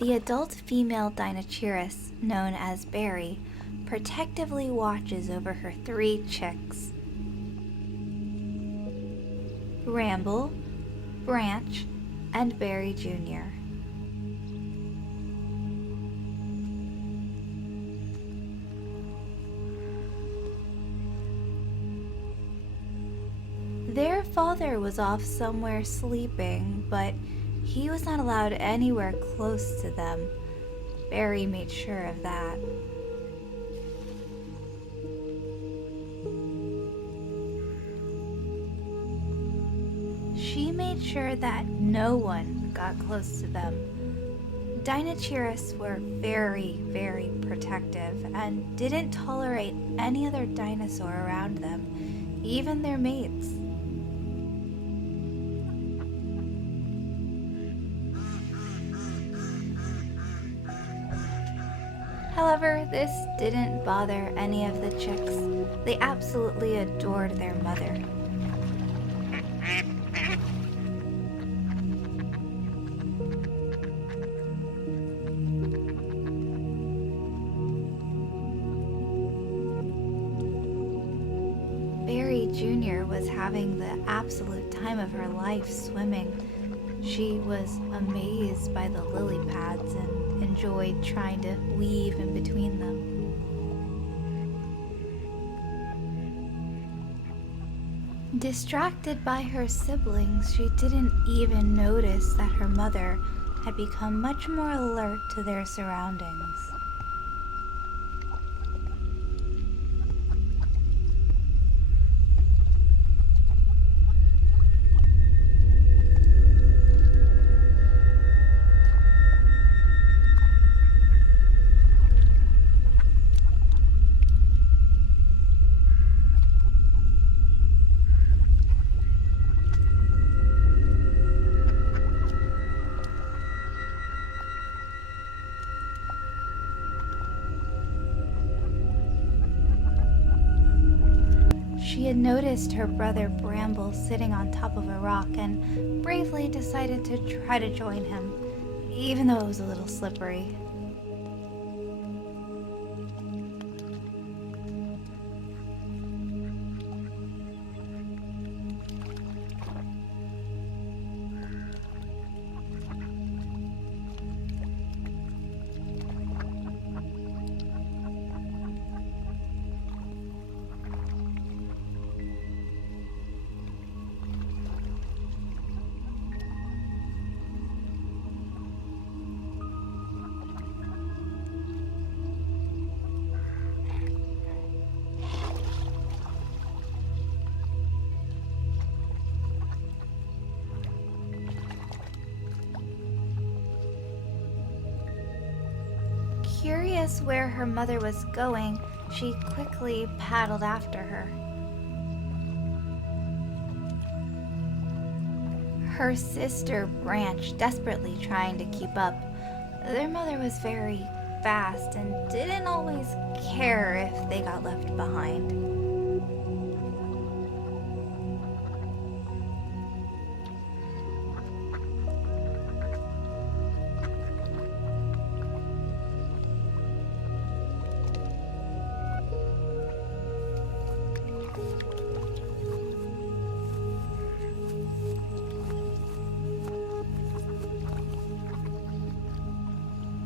The adult female Deinocheirus, known as Berry, protectively watches over her 3 chicks: Bramble, Branch, and Berry Jr. Their father was off somewhere sleeping, but he was not allowed anywhere close to them. Berry made sure of that. She made sure that no one got close to them. Deinocheirus were very, very protective and didn't tolerate any other dinosaur around them, even their mates. However, this didn't bother any of the chicks. They absolutely adored their mother. Berry Jr. was having the absolute time of her life swimming. She was amazed by the lily pads and enjoyed trying to weave in between them. Distracted by her siblings, she didn't even notice that her mother had become much more alert to their surroundings. She had noticed her brother Bramble sitting on top of a rock and bravely decided to try to join him, even though it was a little slippery. Curious where her mother was going, she quickly paddled after her. Her sister Branch desperately trying to keep up. Their mother was very fast and didn't always care if they got left behind.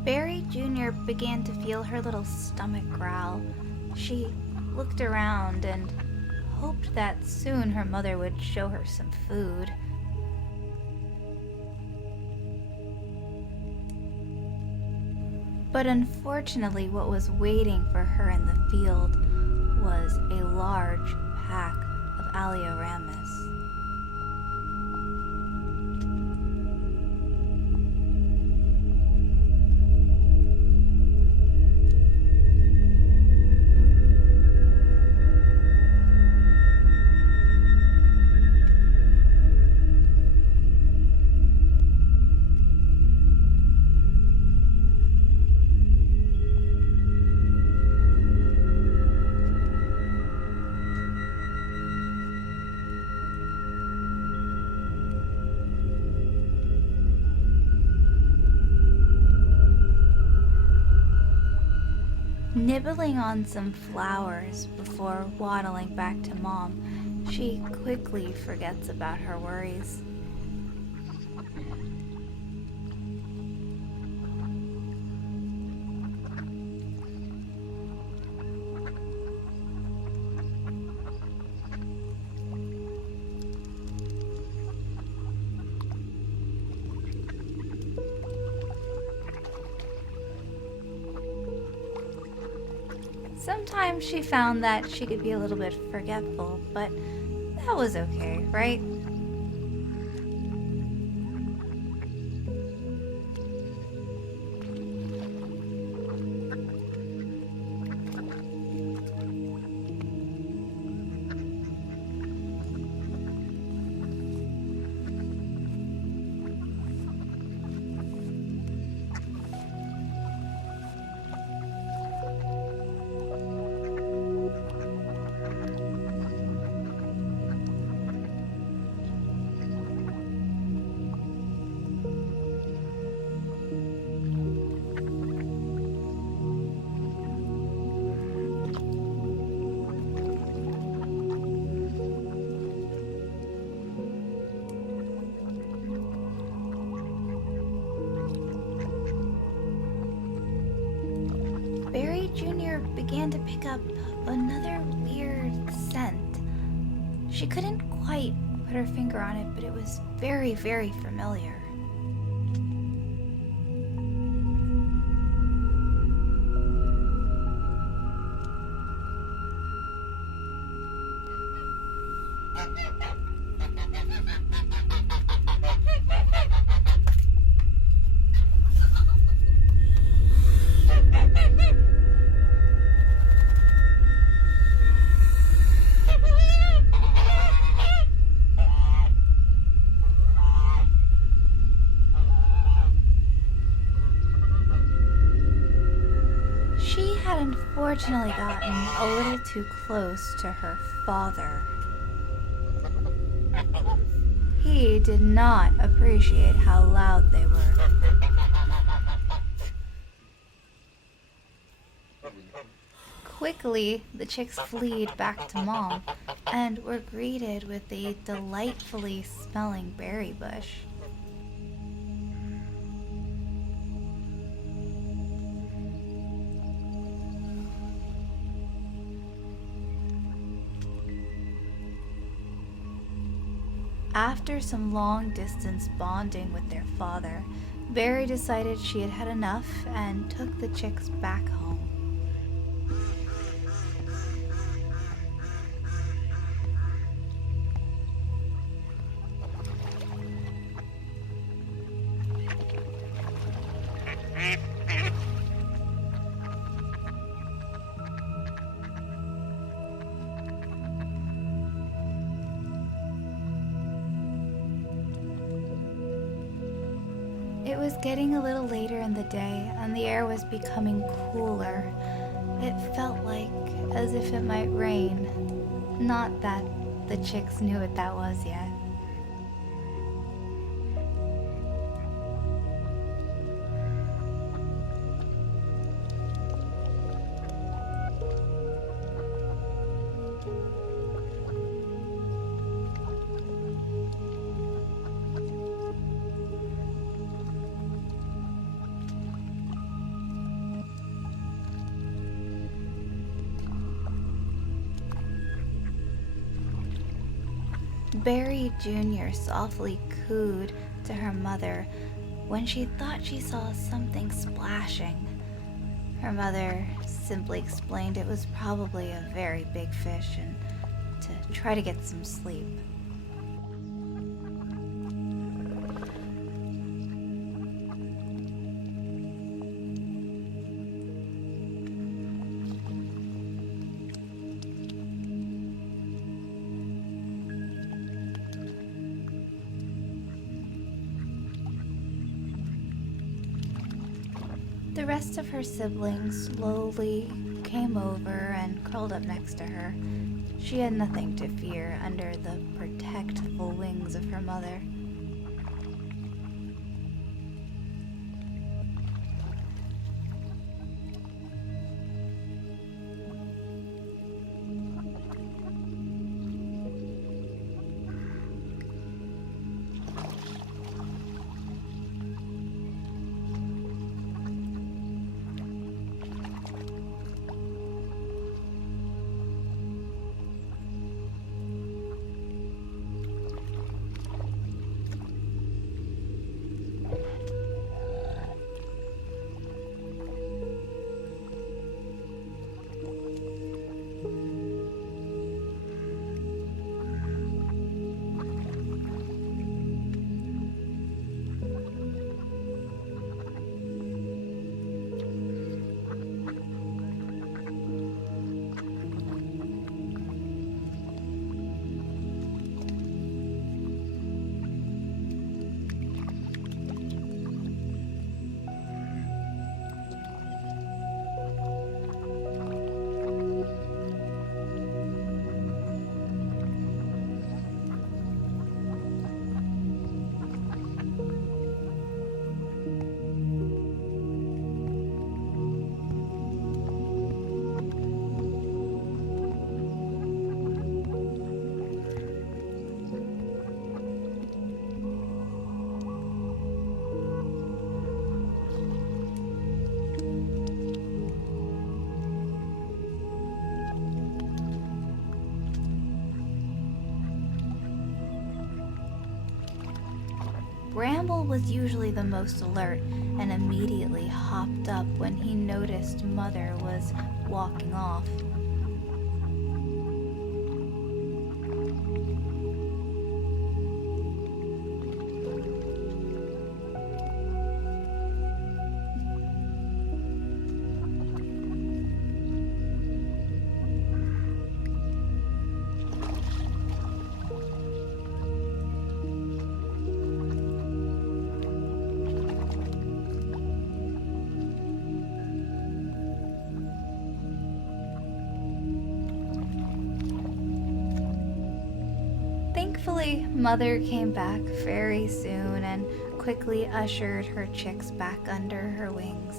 Berry Jr. began to feel her little stomach growl. She looked around and hoped that soon her mother would show her some food. But unfortunately, what was waiting for her in the field was a large pack of Alioramus. Nibbling on some flowers before waddling back to Mom, she quickly forgets about her worries. Sometimes she found that she could be a little bit forgetful, but that was okay, right? Barry Jr. began to pick up another weird scent. She couldn't quite put her finger on it, but it was very, very familiar. She had unfortunately gotten a little too close to her father. He did not appreciate how loud they were. Quickly, the chicks fled back to Mom and were greeted with a delightfully smelling berry bush. After some long-distance bonding with their father, Barry decided she had had enough and took the chicks back home. It was getting a little later in the day, and the air was becoming cooler. It felt like as if it might rain. Not that the chicks knew what that was yet. Barry Jr. softly cooed to her mother when she thought she saw something splashing. Her mother simply explained it was probably a very big fish and to try to get some sleep. The rest of her siblings slowly came over and curled up next to her. She had nothing to fear under the protectful wings of her mother. Bramble was usually the most alert and immediately hopped up when he noticed Mother was walking off. Thankfully, Mother came back very soon and quickly ushered her chicks back under her wings.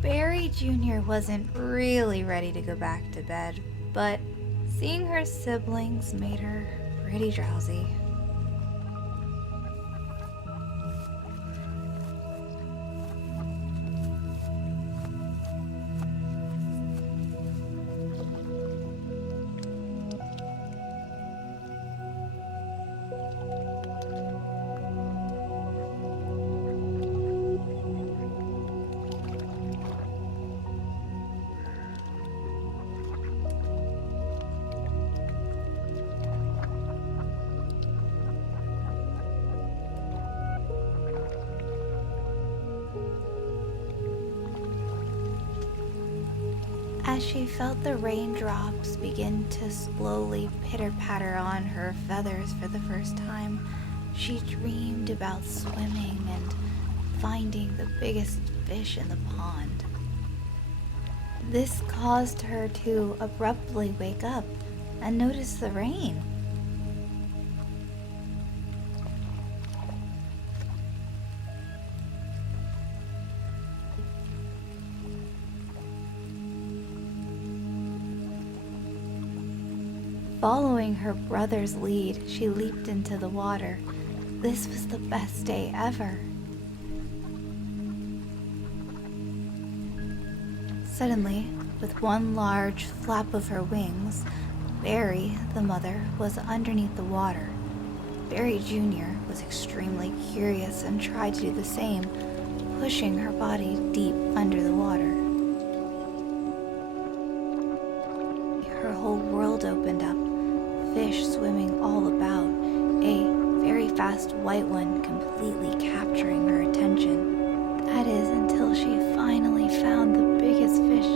Barry Jr. wasn't really ready to go back to bed, but seeing her siblings made her pretty drowsy. As she felt the raindrops begin to slowly pitter-patter on her feathers for the first time, she dreamed about swimming and finding the biggest fish in the pond. This caused her to abruptly wake up and notice the rain. Following her brother's lead, she leaped into the water. This was the best day ever. Suddenly, with one large flap of her wings, Barry, the mother, was underneath the water. Barry Jr. was extremely curious and tried to do the same, pushing her body deep under the water. Her whole world opened up. Fish swimming all about, a very fast white one completely capturing her attention. That is until she finally found the biggest fish